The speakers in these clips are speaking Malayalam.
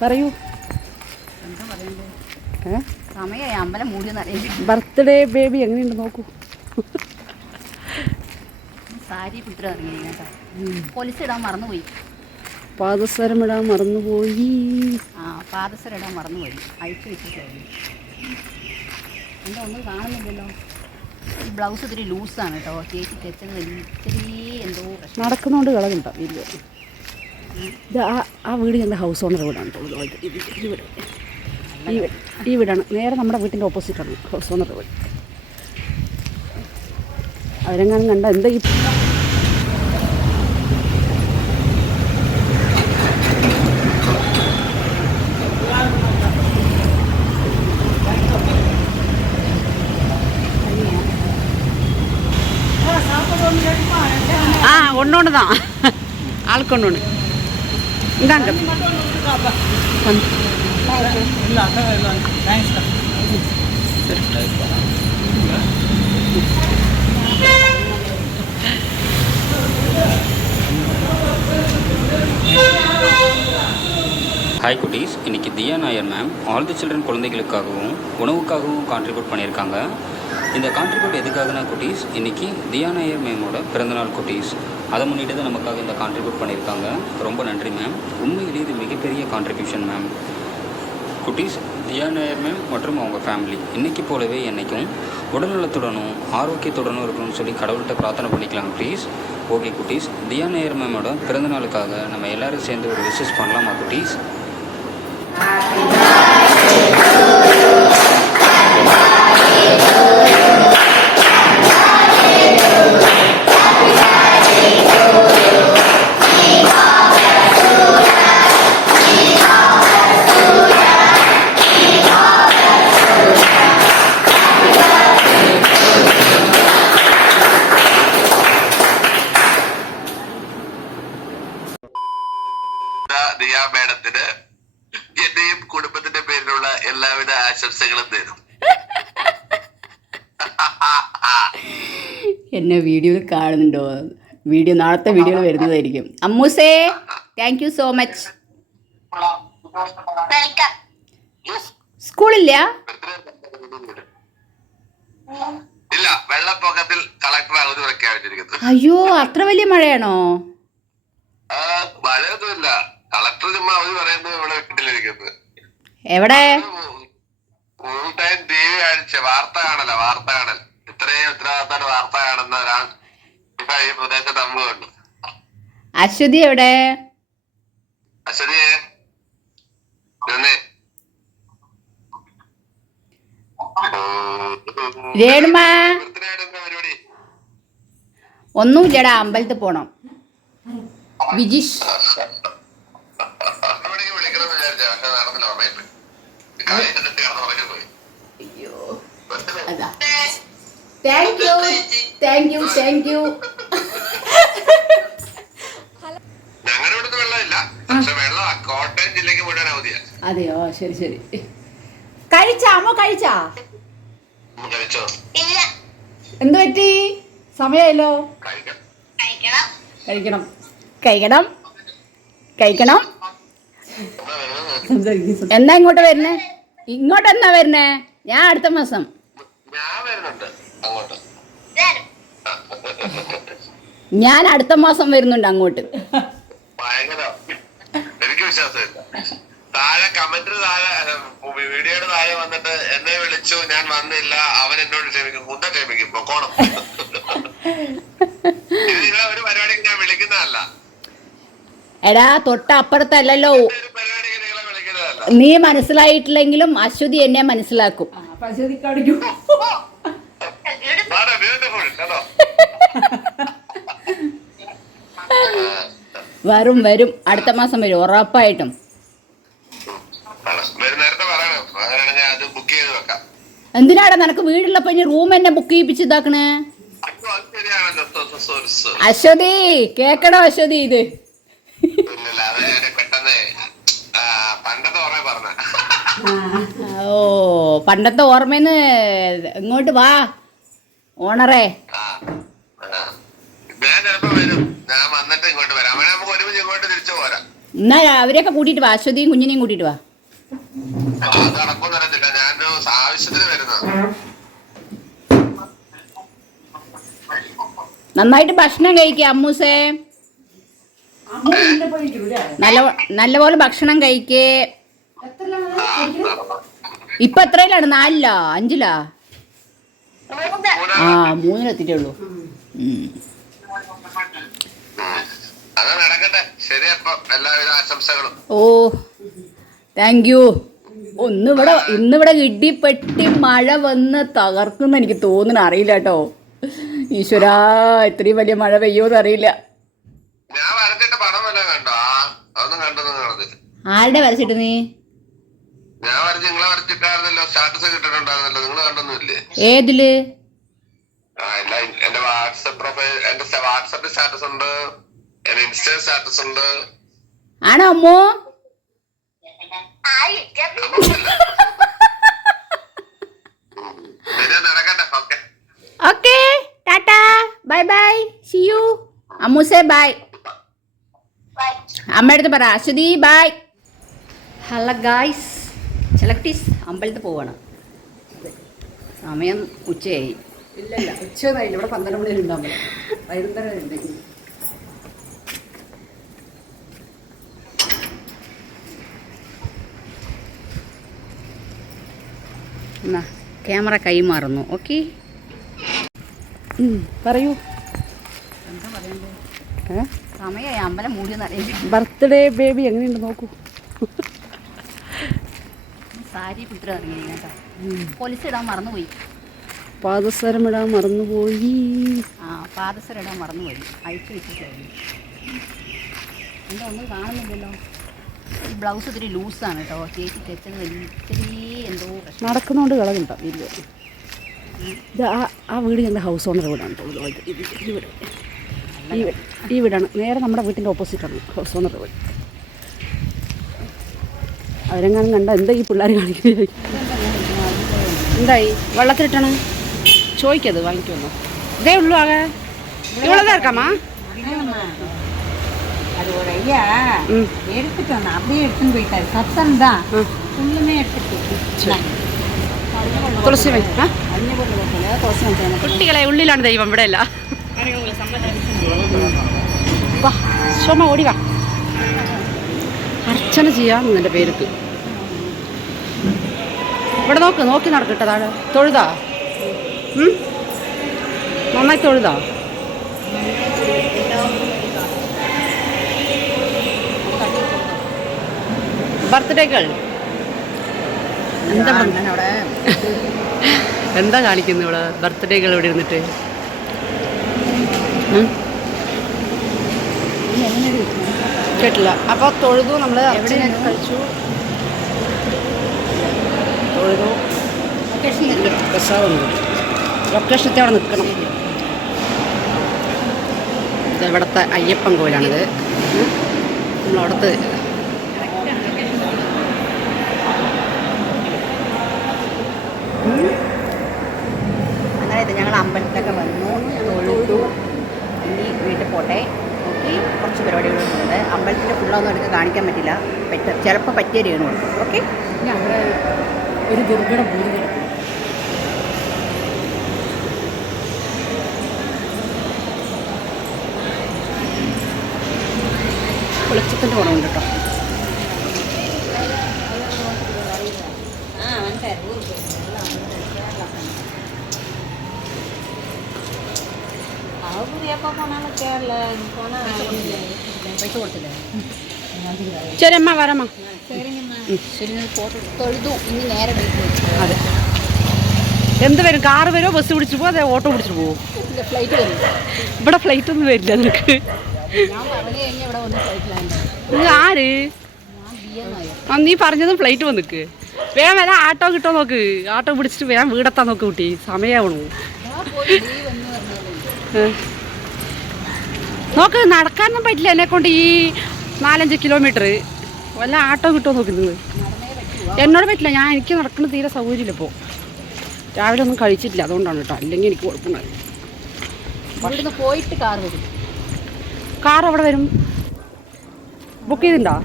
പറയൂ. എന്താ പറയണ്ടേ? സമയമായി, അമ്പലം മൂടിയെന്നറിയാം. ബർത്ത്ഡേ ബേബി എങ്ങനെയുണ്ട് നോക്കൂ. സാരി കുത്തിട്ട് ഇറങ്ങി കേട്ടോ. പൊലിസിടാൻ മറന്നുപോയി. പാദസരം ഇടാൻ മറന്നുപോയി. പാദസരം ഇടാൻ മറന്നുപോയി. അഴിച്ചു വെച്ചിട്ടായിരുന്നു. എന്താ ഒന്നും കാണുന്നില്ലല്ലോ. ഈ ബ്ലൗസ് ഇത്തിരി ലൂസാണ് കേട്ടോ. ചേച്ചി തെച്ചത് ഇത്തിരി എന്തോ നടക്കുന്നതുകൊണ്ട് കളകുണ്ടോ വീട്. ഇത് ആ വീട് ഞങ്ങളുടെ ഹൗസ് ഓണർ വീടാണ് കേട്ടോ. ഈ വീടാണ് നേരെ നമ്മുടെ വീട്ടിൻ്റെ ഓപ്പോസിറ്റാണ് ഹൗസ് ഓണർ വീട്. അവരെങ്ങാനും കണ്ട എന്താ ഈ കൊണ്ടുകൊണ്ടതാ ആൾ കൊണ്ടുകൊണ്ട് ഇതാണ്ട് ஹாய் குட்டீஸ், இன்றைக்கி Diya Nair ma'am all the children குழந்தைகளுக்காகவும் உணவுக்காகவும் கான்ட்ரிபியூட் பண்ணியிருக்காங்க. இந்த கான்ட்ரிபியூட் எதுக்காகனா குட்டீஸ், இன்றைக்கி தியா நாயர் மேமோட பிறந்தநாள் குட்டீஸ். அதை முன்னிட்டு தான் நமக்காக இந்த கான்ட்ரிபியூட் பண்ணியிருக்காங்க. ரொம்ப நன்றி மேம். உண்மையிலேயே இது மிகப்பெரிய கான்ட்ரிபியூஷன் மேம். குட்டீஸ், தியா நாயர் மேம் மற்றும் அவங்க ஃபேமிலி இன்றைக்கி போலவே என்றைக்கும் உடல்நலத்துடனும் ஆரோக்கியத்துடனும் இருக்கணும்னு சொல்லி கடவுள்கிட்ட பிரார்த்தனை பண்ணிக்கலாம் குட்டீஸ். ஓகே குட்டீஸ், தியா நாயர் மேமோட பிறந்தநாளுக்காக நம்ம எல்லோரும் சேர்ந்து ஒரு விஷஸ் பண்ணலாமா குட்டீஸ்? ദിയ മേഡത്തിന് എന്റെയും കുടുംബത്തിന്റെ പേരിലുള്ള എല്ലാവിധ ആശംസകളും തരും. എന്നെ വീഡിയോയിൽ കാണുന്നുണ്ടോ? നാളത്തെ വീഡിയോയിൽ വരുന്നതായിരിക്കും. അമ്മൂസേ, താങ്ക് യു സോ മച്ച്. സ്കൂളില്ല? ഇല്ല, വെള്ളപ്പൊക്കത്തിൽ കളക്ടർ അവധി പ്രഖ്യാപിച്ചിരിക്കുന്നത്. അയ്യോ, അത്ര വലിയ മഴയാണോ? മഴയൊന്നുമില്ല, കളക്ടർ ചുമ്മാ അവധി പറയുന്നത് ഇവിടെ വീട്ടിലിരിക്കുന്നത്. എവിടെ? ഫുൾ ടൈം ടി വി കാണിച്ച വാർത്ത കാണൽ ഇത്രയും ഉത്തരവാദിത്തമാണ് വാർത്ത കാണുന്ന ഒരാൾ ഇപ്പൊ ഈ പ്രദേശത്ത് അമ്പുണ്ട്. അശ്വതി എവിടെ? അശ്വതിയെ രേണുമ, ഒന്നുമില്ലടാ, അമ്പലത്തിൽ പോണം. വിജിഷ് വിളിക്കണം വിചാരിച്ച പക്ഷെ നടന്നില്ല. ഞങ്ങളുടെ ഇവിടുത്തെ വെള്ളമില്ല, പക്ഷെ വെള്ളം കോട്ടയം ജില്ലക്ക് മുഴുവൻ അവധിയാ. അതെയോ, ശരി ശരി. കഴിച്ചോ? എന്ത് പറ്റി? സമയമായല്ലോ. കഴിക്കണം. എന്നാ ഇങ്ങോട്ട് വരുന്നേ? എന്നാ വരുന്നേ? ഞാൻ അടുത്ത മാസം. ഞാൻ അടുത്ത മാസം വരുന്നുണ്ട് അങ്ങോട്ട്. എനിക്ക് വിശ്വാസമില്ല. താഴെ കമന്റിന് വീഡിയോയുടെ താഴെ വന്നിട്ട് എന്നെ വിളിച്ചു, ഞാൻ വന്നില്ല, അവൻ എന്നോട് ക്ഷമിക്കും പൊക്കോണം. ഇത് നിങ്ങളെ ഒരു പരിപാടിക്ക് ഞാൻ വിളിക്കുന്നതല്ല. എടാ, തൊട്ടപ്പുറത്തല്ലോ. നീ മനസ്സിലായിട്ടില്ലെങ്കിലും അശ്വതി എന്നെ മനസ്സിലാക്കും. വരും, അടുത്ത മാസം വരും ഉറപ്പായിട്ടും. എന്തിനാടാ നിനക്ക് വീടുള്ളപ്പോ റൂം എന്നെ ബുക്ക് ചെയ്യിപ്പിച്ച് ഇതാക്കണേ? അശ്വതി കേക്കണോ? അശ്വതി, ഇത് ഓ, പണ്ടത്തെ ഓർമ്മന്ന് ഇങ്ങോട്ട് വാ ഓണറേ. ഞാൻ ചിലപ്പോ വരും, ഞാൻ വന്നിട്ട് ഇങ്ങോട്ട് വരാം. നമുക്ക് ഒരുമിച്ച് ഇങ്ങോട്ട് തിരിച്ചു പോരാം. എന്നാ അവരെയൊക്കെ കൂട്ടിയിട്ട് വാ, അശ്വതിയും കുഞ്ഞിനെയും കൂട്ടിയിട്ട് വാ. അത് നടക്കുമെന്ന് അറിയത്തില്ല, ഞാനൊരു ആവശ്യത്തിന് വരുന്നത്. നന്നായിട്ട് ഭക്ഷണം കഴിക്കുക അമ്മൂസേ, നല്ലപോലെ ഭക്ഷണം കഴിക്കേ. ഇപ്പൊ എത്രയിലാണ്? 4-ലാ 5-ലാ? ആ 3-ലെത്തിട്ടേ ഉള്ളൂ. അത് നടക്കട്ടെ. ശരി, അപ്പൊ എല്ലാവിധ ആശംസകളും. ഓ താങ്ക് യു. ഇന്നിവിടെ ഇടിപ്പെട്ടി മഴ വന്ന് തകർക്കുന്ന എനിക്ക് തോന്നുന്നു. അറിയില്ല കേട്ടോ, ഈശ്വരാ ഇത്രയും വലിയ മഴ പെയ്യോന്ന് അറിയില്ല. ഞാൻ വരച്ചിട്ട പടം വല്ലതും കണ്ടോ? അതൊന്നും കണ്ടൊന്നും കാണുന്നില്ല. ആരുടെ വരച്ചിട്ട് നീ? ഞാൻ വരച്ച് നിങ്ങളെ വരച്ചിട്ടായിരുന്നല്ലോ, സ്റ്റാറ്റസ് കിട്ടിട്ടുണ്ടായിരുന്നല്ലോ, നിങ്ങൾ കണ്ടൊന്നുമില്ലേ? ഏതില്? എന്റെ വാട്സപ്പ് പ്രൊഫൈൽ, എന്റെ വാട്സപ്പ് സ്റ്റാറ്റസ് ഉണ്ട്, എന്റെ ഇൻസ്റ്റ സ്റ്റാറ്റസ് ഉണ്ട്. ആണോ അമ്മോ? നടക്കട്ടെ. ഓക്കെ ഓക്കെ, ടാറ്റാ, ബൈ ബൈ, സി യു. അമ്മൂസേ ബൈ. അമ്മയുടെ അടുത്ത് പറ അശ്വതി ബൈ. ഹലോ ഗായ്സ്, ചെലക്ടീസ് അമ്പലത്തിൽ പോവാണ്. സമയം ഉച്ചയായി. ഇല്ല ഉച്ചയായില്ല, ഇവിടെ 12 മണി ഉണ്ടാകുമ്പോൾ വൈകുന്നേരം ഉണ്ട്. എന്നാ ക്യാമറ കൈമാറുന്നു. ഓക്കെ, പറയൂ. എന്താ പറയണ്ടേ? സമയമായി, അമ്പലം മൂടിയെന്നറിയില്ല. ബർത്ത്ഡേ ബേബി എങ്ങനെയുണ്ട് നോക്കൂ. സാരി കുത്തിരി ഇറങ്ങി കേട്ടോ. പൊലിസിടാൻ മറന്നുപോയി. പാദസരം ഇടാൻ മറന്നുപോയി. ആ പാദസരം ഇടാൻ മറന്നുപോയി, അഴിച്ചു വെച്ചിട്ടായിരുന്നു. എന്താ ഒന്നും കാണുന്നില്ലല്ലോ. ഈ ബ്ലൗസ് ഇത്തിരി ലൂസാണ് കേട്ടോ, ചേച്ചി തെച്ചത് ഇത്തിരി എന്തോ നടക്കുന്നോണ്ട് കളകണ്ട. ഇല്ല, ഇത് ആ വീട് ഞങ്ങളുടെ ഹൗസ് ഓണർ വീടാണ് തോന്നുന്നു. ഈ വീടാണ്, നേരെ നമ്മുടെ വീട്ടിൻ്റെ ഓപ്പോസിറ്റാണ് ഹൗസ് ഓണർ വീട്. അവരെങ്ങാനും കണ്ട എന്താ ഈ പിള്ളേർ കാണിക്കുന്നത്? എന്തായി വെള്ളത്തിലിട്ടാണ് ചോദിക്കത് വാങ്ങിക്കുമല്ലോ. ഇതേ ഉള്ളൂ ആകെ. ഇവളത് ഇറക്കാമാ? அதோட ஐயா எடுத்துட்டு வந்தேன், அப்படியே எடுத்துன்னு போயிட்டாரு. சத்தம் தான் ஃபுல்லுமே எடுத்துட்டு. തുളസി തുളസി. കുട്ടികളെ ഉള്ളിലാണ് ദൈവം, ഇവിടെ അല്ല. വാ സോമ ഓടി വാ. അർച്ചന ചെയ്യാന്ന് എൻ്റെ പേർക്ക്. ഇവിടെ നോക്കി നടക്കട്ടെ. താഴെ തൊഴുതാ? നന്നായി തൊഴുതാ? ബർത്ത്ഡേ ഗേൾ എന്താ കാണിക്കുന്നു ഇവിടെ? ബർത്ത്ഡേ ഗേൾ ഇവിടെ ഇരുന്നിട്ട് കേട്ടില്ല. അപ്പോൾ തൊഴുതു, നമ്മൾ എവിടെയൊക്കെ കഴിച്ചു, തൊഴുതു. ലൊക്കേഷനത്തെ അവിടെ നിൽക്കണം. ഇത് ഇവിടുത്തെ അയ്യപ്പൻ കോയിലാണിത്. നമ്മളവിടുത്തെ അങ്ങനെ ഇത് ഞങ്ങൾ അമ്പലത്തിലൊക്കെ വന്നു, തൊഴുതു. ഇനി വീട്ടിൽ പോട്ടെ. ഓക്കെ, കുറച്ച് പരിപാടികളുണ്ട്. അമ്പലത്തിൻ്റെ ഫുള്ളൊന്നും എടുത്ത് കാണിക്കാൻ പറ്റില്ല, ചിലപ്പോൾ പറ്റിയ രേണുണ്ട്. ഓക്കെ, ഇനി അവിടെ ഒരു ദുർഘട ഭൂമി കിടക്കും. വെളിച്ചത്തിൻ്റെ ഗുണമുണ്ട് കേട്ടോ. പൈസ കൊടുത്തില്ലേ? ശരി അമ്മ, വരമ്മ. ശരി, ഫോട്ടോ തൊഴുതു. ഇനി നേരെ വീട്ടിൽ. അതെ, എന്ത് വരും? കാറ് വരുമോ, ബസ് പിടിച്ചു പോകുമോ, അതെ ഓട്ടോ പിടിച്ചിട്ട് പോകുമോ? ഫ്ലൈറ്റ് വരും. ഇവിടെ ഫ്ലൈറ്റ് ഒന്നും വരില്ല നിനക്ക്. ഞാൻ പറഞ്ഞു കഴിഞ്ഞാൽ ഇവിടെ വന്ന് ഫ്ലൈറ്റ് ലാൻഡ്. നീ ആര്? നീ പറഞ്ഞതും ഫ്ലൈറ്റ് വന്ന് നിൽക്ക്. വേഗം വരാം, ആട്ടോ കിട്ടോ നോക്ക്. ആട്ടോ പിടിച്ചിട്ട് വേഗം വീടെത്താൻ നോക്ക് കുട്ടി, സമയമാവണു. നോക്ക്, നടക്കാനൊന്നും പറ്റില്ല എന്നെ കൊണ്ട്. ഈ 4-5 കിലോമീറ്റർ വല്ല ആട്ടോ കിട്ടുമോ നോക്കുന്നത്? എന്നോട് പറ്റില്ല, എനിക്ക് നടക്കുന്ന തീരെ സൗകര്യമില്ല. ഇപ്പോൾ രാവിലെ ഒന്നും കഴിച്ചിട്ടില്ല, അതുകൊണ്ടാണ് കേട്ടോ. അല്ലെങ്കിൽ എനിക്ക് കുഴപ്പമുണ്ടായിരുന്നു. ഇവിടുന്ന് പോയിട്ട് കാർ വരും. കാർ അവിടെ വരും. ബുക്ക് ചെയ്തിട്ടുണ്ടോ?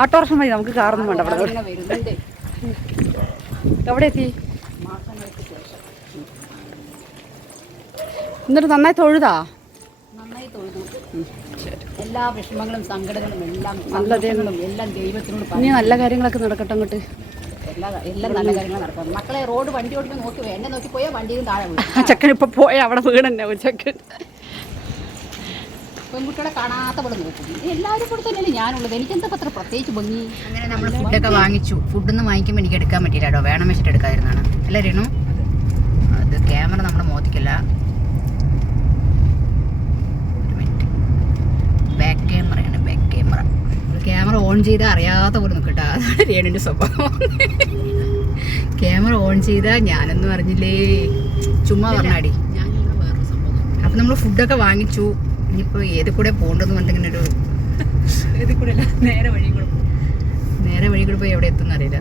ഓട്ടോറിക്ഷ മതി, നമുക്ക് കാറൊന്നും വേണ്ട. അവിടെ വരുന്നുണ്ട്. എവിടെ എത്തി? എന്നിട്ട് നന്നായി തൊഴുതാ? നന്നായി തൊഴുതു. എല്ലാ വിഷമങ്ങളും സങ്കടങ്ങളും എല്ലാം എല്ലാം ദൈവത്തിനോട് ഇനി നല്ല കാര്യങ്ങളൊക്കെ നടക്കട്ടെ അങ്ങോട്ട്. എല്ലാം നല്ല കാര്യങ്ങൾ നടക്കണം. മക്കളെ റോഡ് വണ്ടി ഓടിക്കുമ്പോൾ നോക്കി, എന്നെ നോക്കി പോയാൽ വണ്ടിയിൽ താഴെ വീഴും. ആ ചെക്കൻ ഇപ്പൊ പോയ അവിടെ വീണന്നെ ഒരു ചെക്കൻ. പെൺകുട്ടികളെ കാണാത്ത പോലെ നോക്കും. എല്ലാവരും കൂടെ തന്നെയല്ലേ ഞാനുള്ളത്. എനിക്കെന്താ അത്ര പ്രത്യേകിച്ച് ഭംഗി. അങ്ങനെ നമ്മൾ ഫുഡൊക്കെ വാങ്ങിച്ചു. ഫുഡൊന്നും വാങ്ങിക്കുമ്പോൾ എനിക്ക് എടുക്കാൻ പറ്റില്ല കേട്ടോ. വേണം വെച്ചിട്ട് എടുക്കാതിരുന്നാണ് അല്ലേ രേണു? അത് ക്യാമറ നമ്മുടെ മോത്തിക്കല്ല. ഒരു മിനിറ്റ്. ബാക്ക് ക്യാമറയാണ്, ബാക്ക് ക്യാമറ. ക്യാമറ ഓൺ ചെയ്താൽ അറിയാത്ത പോലെ നിൽക്കട്ടോ. അതാണ് രേണുവിൻ്റെ സ്വഭാവം. ക്യാമറ ഓൺ ചെയ്താൽ ഞാനൊന്നും അറിഞ്ഞില്ലേ, ചുമ്മാ പറഞ്ഞാടി. അപ്പം നമ്മൾ ഫുഡൊക്കെ വാങ്ങിച്ചു. ഇനിയിപ്പോൾ ഏത് കൂടെ പോകേണ്ടതെന്ന് പറഞ്ഞിങ്ങനെ ഒരു ഏത് കൂടെ അല്ല, നേരെ വഴി കൂടെ പോയി എവിടെ എത്തുന്ന അറിയില്ല.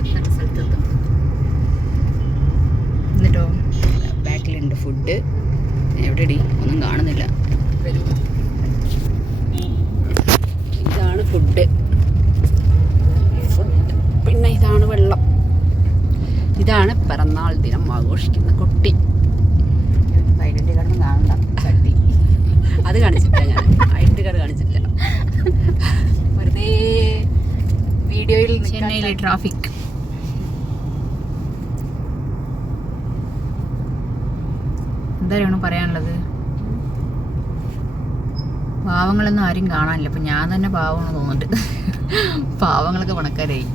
എത്തേണ്ട സ്ഥലത്തെത്തും. എന്നിട്ടോ ബാക്കിലുണ്ട് ഫുഡ്. എവിടെടി ഒന്നും കാണുന്നില്ല. ഇതാണ് ഫുഡ്. പിന്നെ ഇതാണ് വെള്ളം. ഇതാണ് പിറന്നാൾ ദിനം ആഘോഷിക്കുന്ന കുട്ടി. ഐഡൻറ്റി കാർഡൊന്നും കാണണ്ട, ചട്ടി. അത് കാണിച്ചിട്ടില്ല, ഞാൻ ഐഡൻറ്റി കാർഡ് കാണിച്ചിട്ടില്ല. വെറുതെ വീഡിയോയിൽ. ചെന്നൈയിലെ ട്രാഫിക്. എന്തായാലും പറയാനുള്ളത്? പാവങ്ങളൊന്നും ആരും കാണാനില്ല. അപ്പം ഞാൻ തന്നെ പാവമാണെന്ന് തോന്നുന്നുണ്ട്. പാവങ്ങളൊക്കെ പണക്കാരായി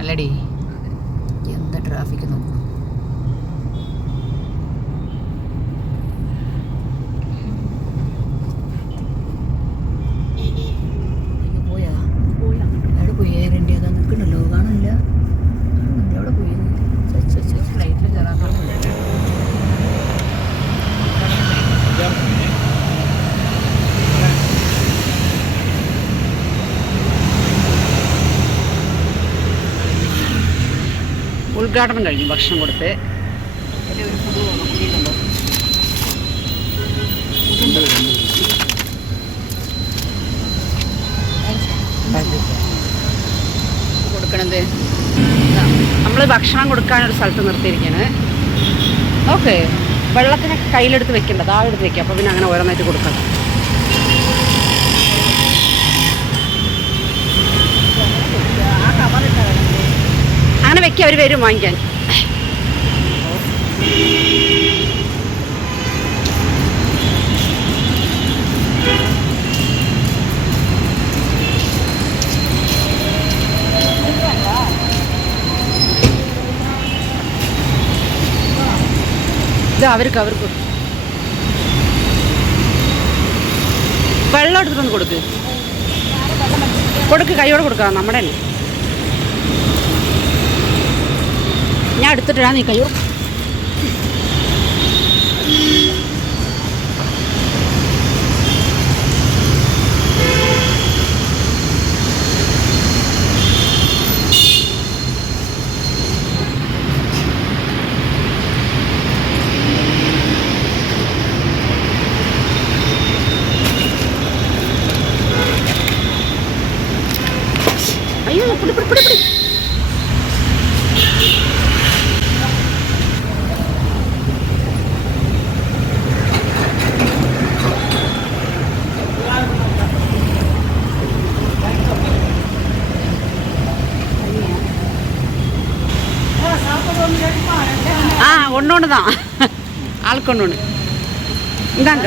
അല്ലടി. എന്താ ട്രാഫിക് നോക്കും. ഉദ്ഘാടനം കഴിഞ്ഞു, ഭക്ഷണം കൊടുത്ത്. കൊടുക്കണത് നമ്മൾ ഭക്ഷണം കൊടുക്കാനൊരു സ്ഥലത്ത് നിർത്തിയിരിക്കുകയാണ്. ഓക്കെ, വെള്ളത്തിന് കയ്യിലെടുത്ത് വെക്കേണ്ടത് ആ എടുത്ത് വെക്കുക. അപ്പോൾ പിന്നെ അങ്ങനെ ഓരോന്നായിട്ട് കൊടുക്കണം. അങ്ങനെ വെക്കുക, അവർ വരും വാങ്ങിക്കാൻ. ഇത് അവർക്ക് വെള്ളം എടുത്തിട്ടൊന്ന് കൊടുക്ക്, കൈയോടെ കൊടുക്കാം. നമ്മുടെ തന്നെ ഞാൻ എടുത്തിട്ടാ, നീ കയ്യോ. അയ്യോ, പിടി. ஒன்று தான் ஆளுக்கு ஒன்று இந்தாங்க.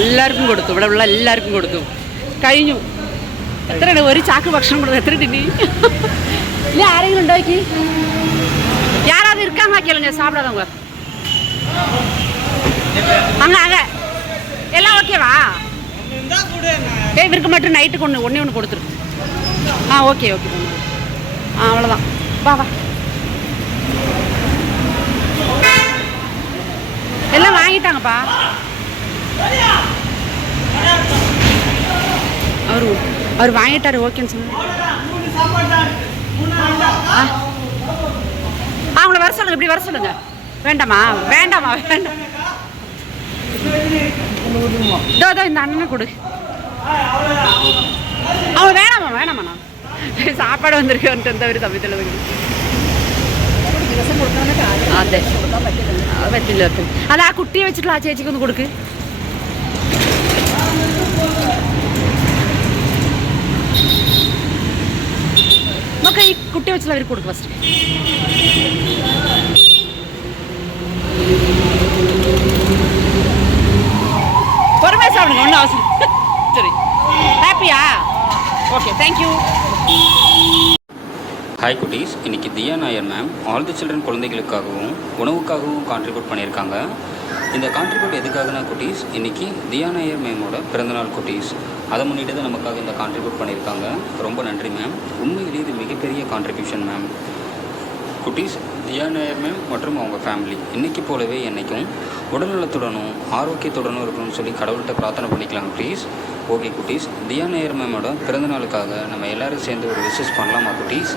എല്ലാവർക്കും കൊടുത്തു, ഇവിടെ ഉള്ള എല്ലാവർക്കും കൊടുത്തു. കഴിഞ്ഞു. എത്രയാണ് ഒരു ചാക്ക് ഭക്ഷണം കൊടുത്തത്? എത്ര തിന്നി? ഇല്ല, ആരെങ്കിലും ഉണ്ടാക്കി யாராவது இருக்காங்க கேளுங்க சாப்பிடாதவங்க. அங்க எல்லாம் ஓகேவா? இவருக்கு மட்டும் நைட்டுக்கு ஒன்று கொடுத்துரு. ஓகே அவ்வளோதான். வா எல்லாம் வாங்கிட்டாங்கப்பா. அவர் வாங்கிட்டாரு, ஓகேன்னு சொன்னாரு. அவங்கள வர சொல்லுங்க, இப்படி வர சொல்லுங்க. வேண்டாமா வேண்டாமா வேண்டாம். இதோ இந்த அண்ணனை கொடு. அவங்க வேணாமா வேணாமாண்ணா, സാപ്പാട് വന്നിരിക്കും എന്താ ഒരു തമ്മിത്തുള്ളത്. അതെ അത് പറ്റില്ല. അല്ല ആ കുട്ടിയെ വെച്ചിട്ടുള്ള ആ ചേച്ചിക്ക് ഒന്ന് കൊടുക്ക്. നമുക്ക് ഈ കുട്ടിയെ വെച്ചിട്ടുള്ള അവർക്ക് കൊടുക്കും ഫസ്റ്റ്. பொறுமை சாப்பிடுங்க, ஒன்றும் அவசரம். சரி, ஹாப்பியா? Okay, thank you. ஹாய் குட்டீஸ், இன்றைக்கி Diya Nair ma'am all the children குழந்தைகளுக்காகவும் உணவுக்காகவும் கான்ட்ரிபியூட் பண்ணியிருக்காங்க. இந்த கான்ட்ரிபியூட் எதுக்காகனா குட்டீஸ், இன்றைக்கி தியா நாயர் மேமோட பிறந்தநாள் குட்டீஸ். அதை முன்னிட்டு தான் நமக்காக இந்த கான்ட்ரிபியூட் பண்ணியிருக்காங்க. ரொம்ப நன்றி மேம், உண்மையிலேயே இது மிகப்பெரிய கான்ட்ரிபியூஷன் மேம். குட்டீஸ், தியா நாயர் மேம் மற்றும் அவங்க ஃபேமிலி இன்றைக்கி போலவே என்றைக்கும் உடல்நலத்துடனும் ஆரோக்கியத்துடனும் இருக்கணும்னு சொல்லி கடவுள்கிட்ட பிரார்த்தனை பண்ணிக்கலாம் ப்ளீஸ். ஓகே குட்டீஸ், தியா நாயர் மேமோட பிறந்தநாளுக்காக நம்ம எல்லோரும் சேர்ந்து ஒரு விஷஸ் பண்ணலாமா குட்டீஸ்?